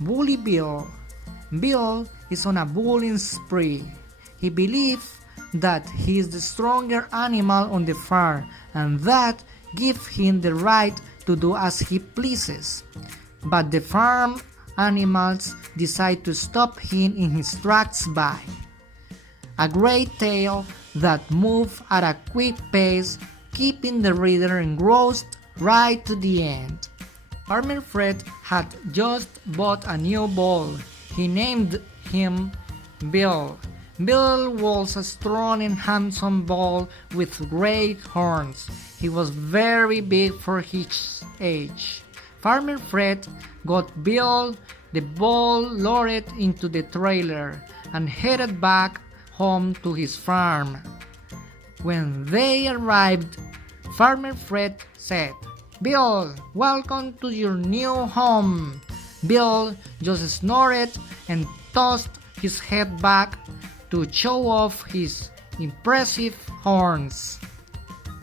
Bully Bill. Bill is on a bullying spree. He believes that he is the stronger animal on the farm and that gives him the right to do as he pleases. But the farm animals decide to stop him in his tracks by a great tail that moves at a quick pace, keeping the reader engrossed right to the end. Farmer Fred had just bought a new bull. He named him Bill. Bill was a strong and handsome bull with great horns. He was very big for his age. Farmer Fred got Bill the bull loaded into the trailer and headed back home to his farm. When they arrived, Farmer Fred said, "Bill, welcome to your new home." Bill just snorted and tossed his head back to show off his impressive horns.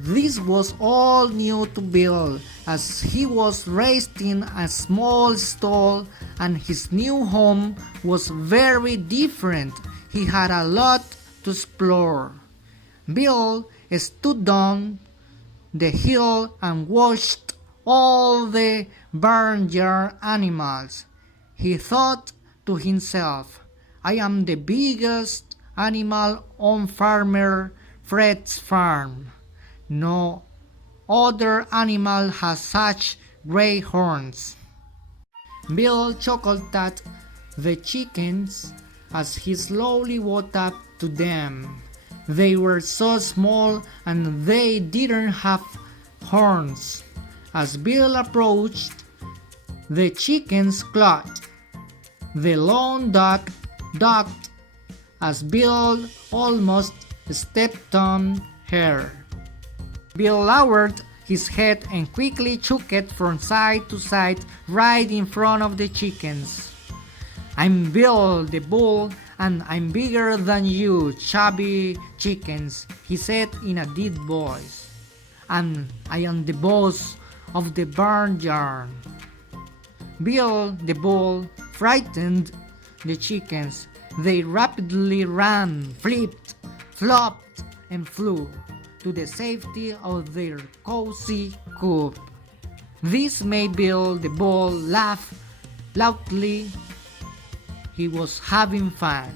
This was all new to Bill, as he was raised in a small stall and his new home was very different. He had a lot to explore. Bill stood down the hill and watched all the barnyard animals. He thought to himself, "I am the biggest animal on Farmer Fred's farm. No other animal has such great horns." Bill chuckled at the chickens as he slowly walked up to them. They were so small and they didn't have horns. As Bill approached, the chickens clucked. The lone duck ducked as Bill almost stepped on her. Bill lowered his head and quickly shook it from side to side right in front of the chickens. "I'm Bill the bull, and I'm bigger than you, chubby chickens," he said in a deep voice. "And I am the boss of the barnyard." Bill the bull frightened the chickens. They rapidly ran, flipped, flopped, and flew to the safety of their cozy coop. This made Bill the bull laugh loudly. He was having fun.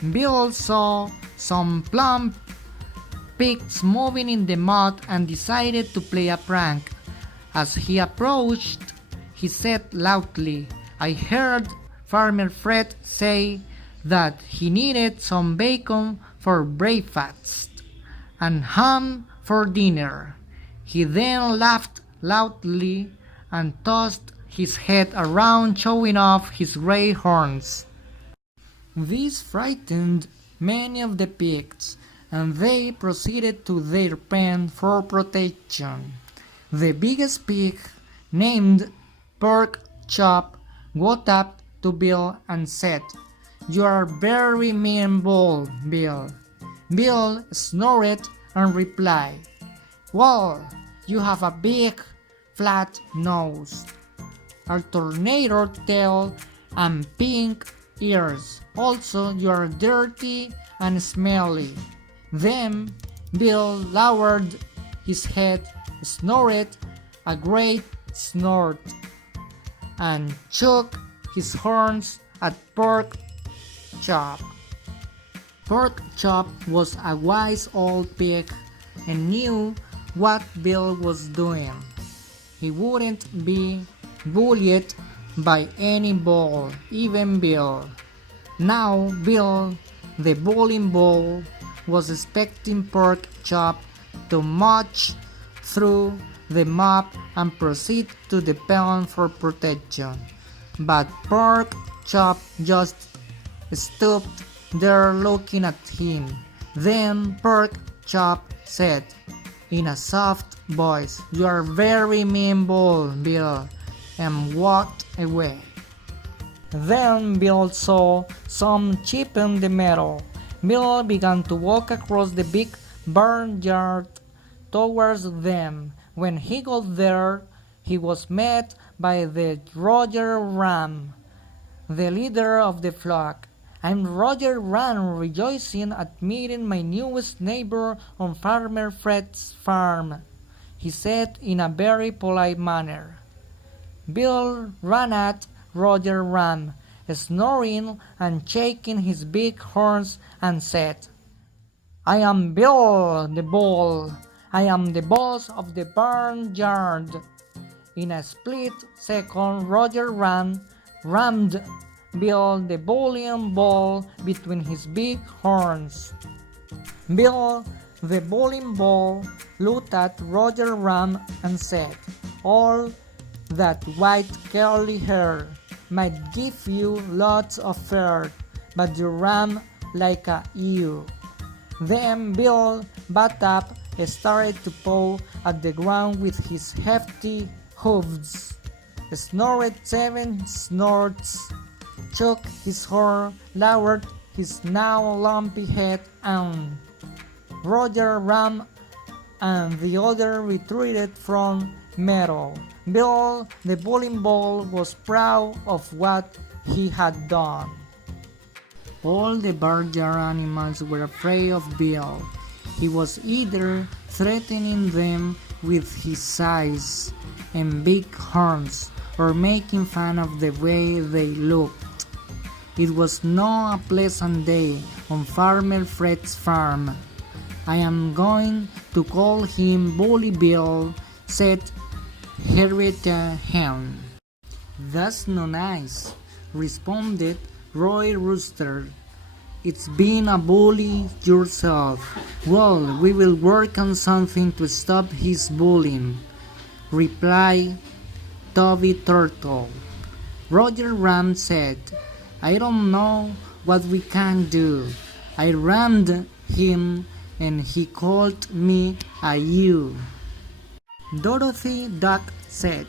Bill saw some plump pigs moving in the mud and decided to play a prank. As he approached, he said loudly, "I heard Farmer Fred say that he needed some bacon for breakfast and ham for dinner." He then laughed loudly and tossed his head around, showing off his gray horns. This frightened many of the pigs, and they proceeded to their pen for protection. The biggest pig, named Pork Chop, walked up to Bill and said, "You are very mean bull, Bill." Bill snorted and replied, "Well, you have a big, flat nose, a tornado tail, and pink ears. Also, you are dirty and smelly." Then Bill lowered his head, snorted a great snort, and shook his horns at Pork Chop. Pork Chop was a wise old pig and knew what Bill was doing. He wouldn't be bullied by any bull, even Bill. Now Bill, the bullying bull, was expecting Pork Chop to march through the mob and proceed to the pen for protection. But Pork Chop just stood there looking at him. Then Pork Chop said in a soft voice, "You are very mean bull, Bill," and walked away. Then Bill saw some sheep in the meadow. Bill began to walk across the big barnyard towards them. When he got there, he was met by the Roger Ram, the leader of the flock. I'm Roger Ram, rejoicing at meeting my newest neighbor on Farmer Fred's farm, he said in a very polite manner. Bill ran at Roger Ram, snoring and shaking his big horns, and said, I am Bill the Bull. I am the boss of the barnyard. In a split second, Roger rammed Bill the bowling ball between his big horns. Bill the bowling ball looked at Roger Ram and said, all that white curly hair might give you lots of fur, but you ram like a ewe. Then Bill backed up and started to paw at the ground with his hefty hooves, snorted 7 snorts, shook his horn, lowered his now lumpy head, and Roger Ram and the other retreated from meadow. Bill the bowling ball was proud of what he had done. All the barnyard animals were afraid of Bill. He was either threatening them with his size and big horns or making fun of the way they looked. It was not a pleasant day on Farmer Fred's farm. I am going to call him Bully Bill, said Henrietta Hen. That's not nice, responded Roy Rooster. It's being a bully yourself. Well, we will work on something to stop his bullying, replied Toby Turtle. Roger Ram said, I don't know what we can do. I rammed him and he called me a ewe. Dorothy Duck said,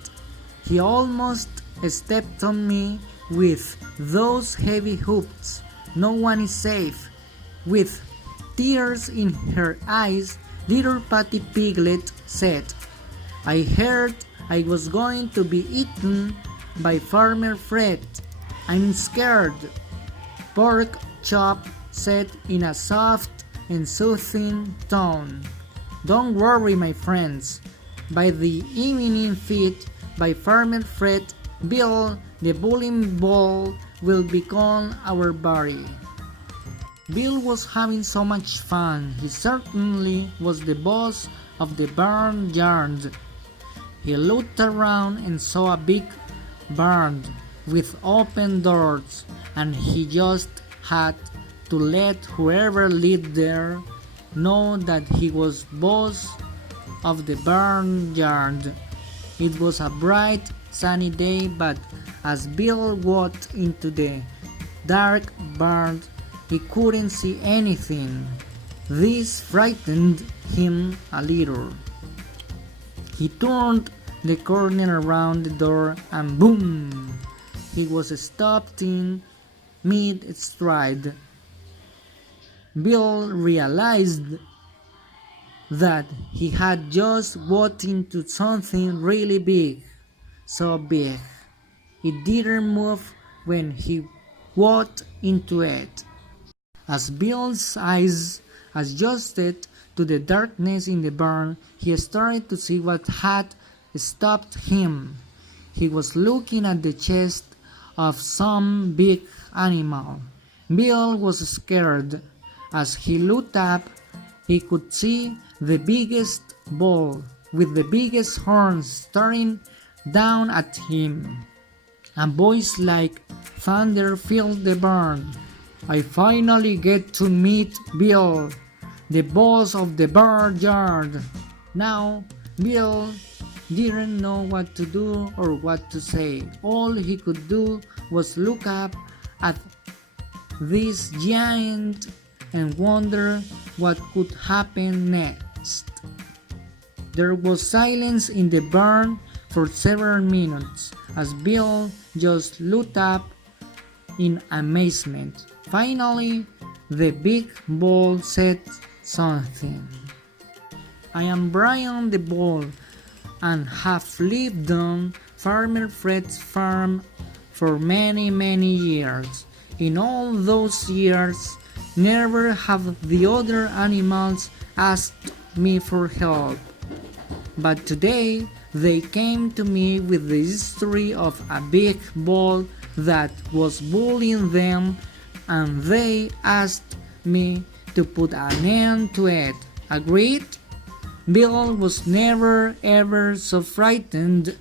he almost stepped on me with those heavy hooves. No one is safe. With tears in her eyes, little Patty Piglet said, I heard I was going to be eaten by Farmer Fred. I'm scared. Pork Chop said in a soft and soothing tone. Don't worry, my friends. By the evening feed by Farmer Fred, Bill the bowling ball will become our buddy. Bill was having so much fun. He certainly was the boss of the barnyard. He looked around and saw a big barn with open doors, and he just had to let whoever lived there know that he was boss of the barnyard. It was a bright, sunny day, but as Bill walked into the dark barn, he couldn't see anything. This frightened him a little. He turned the corner around the door and boom! He was stopped in mid-stride. Bill realized that he had just walked into something really big, so big it didn't move when he walked into it. As Bill's eyes adjusted to the darkness in the barn, he started to see what had stopped him. He was looking at the chest of some big animal. Bill was scared. As he looked up, he could see the biggest bull with the biggest horns staring down at him. A voice like thunder filled the barn. I finally get to meet Bill, the boss of the barnyard. Now, Bill didn't know what to do or what to say. All he could do was look up at this giant and wonder what could happen next. There was silence in the barn for several minutes as Bill just looked up in amazement. Finally, the big bull said something. I am Brian the Bull and have lived on Farmer Fred's farm for many, many years. In all those years, never have the other animals asked me for help. But today, they came to me with the history of a big bull that was bullying them, and they asked me to put an end to it. Agreed? Bill was never ever so frightened.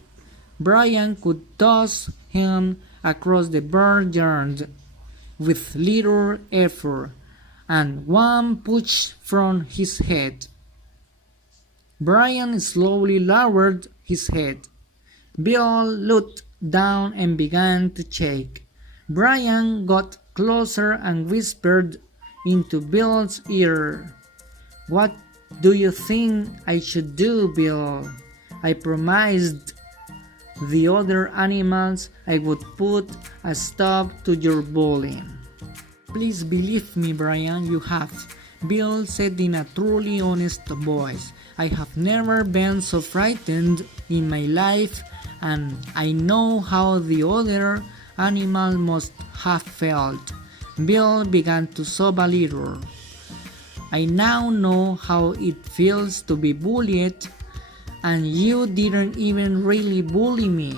Brian could toss him across the barnyard with little effort, and one push from his head. Brian slowly lowered his head. Bill looked down and began to shake. Brian got closer and whispered into Bill's ear, "What do you think I should do, Bill? I promised the other animals I would put a stop to your bullying." "Please believe me, Brian, you have," Bill said in a truly honest voice. "I have never been so frightened in my life, and I know how the other animal must have felt." Bill began to sob a little. "I now know how it feels to be bullied, and you didn't even really bully me.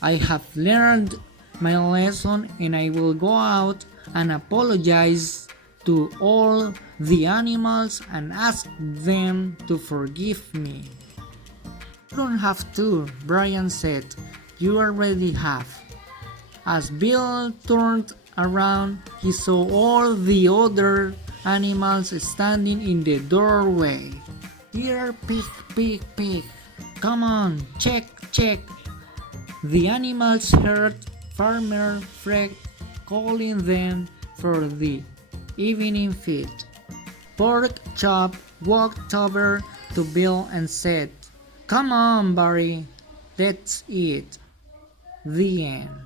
I have learned my lesson, and I will go out and apologize to all the animals and ask them to forgive me." "You don't have to," Brian said. "You already have." As Bill turned around, he saw all the other animals standing in the doorway. "Here, pig, pig, pig. Come on, check, check." The animals heard Farmer Fred calling them for the evening feed. Pork Chop walked over to Bill and said, "Come on, Barry, let's eat." The end.